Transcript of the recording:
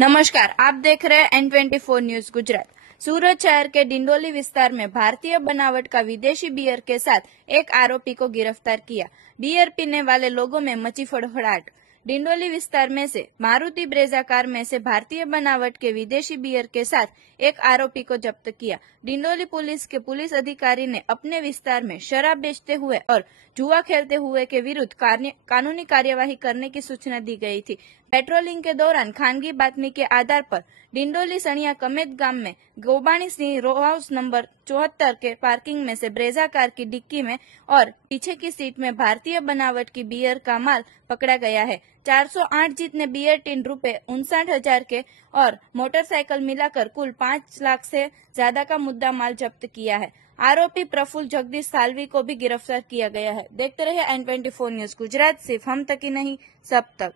नमस्कार, आप देख रहे हैं N24 न्यूज गुजरात। सूरत शहर के डिंडोली विस्तार में भारतीय बनावट का विदेशी बियर के साथ एक आरोपी को गिरफ्तार किया। बियर पीने वाले लोगों में मची फड़फड़ाहट। डिंडोली विस्तार में से मारुति ब्रेजा कार में से भारतीय बनावट के विदेशी बियर के साथ एक आरोपी को जब्त किया। डिंडोली पुलिस के पुलिस अधिकारी ने अपने विस्तार में शराब बेचते हुए और जुआ खेलते हुए के विरुद्ध कानूनी कार्यवाही करने की सूचना दी गई थी। पेट्रोलिंग के दौरान खानगी बातमी के आधार पर डिंडोली सणिया कमेत गांव में गोबाणी सिंह रो हाउस नंबर 74 के पार्किंग में से ब्रेजा कार की डिक्की में और पीछे की सीट में भारतीय बनावट की बियर का माल पकड़ा गया है। 408 जितने बियर टिन ₹59,000 के और मोटरसाइकिल मिलाकर कुल 5 लाख से ज्यादा का मुद्दा माल जब्त किया है। आरोपी प्रफुल्ल जगदीश सालवी को भी गिरफ्तार किया गया है। देखते रहिए N24 न्यूज गुजरात, सिर्फ हम तक ही नहीं सब तक।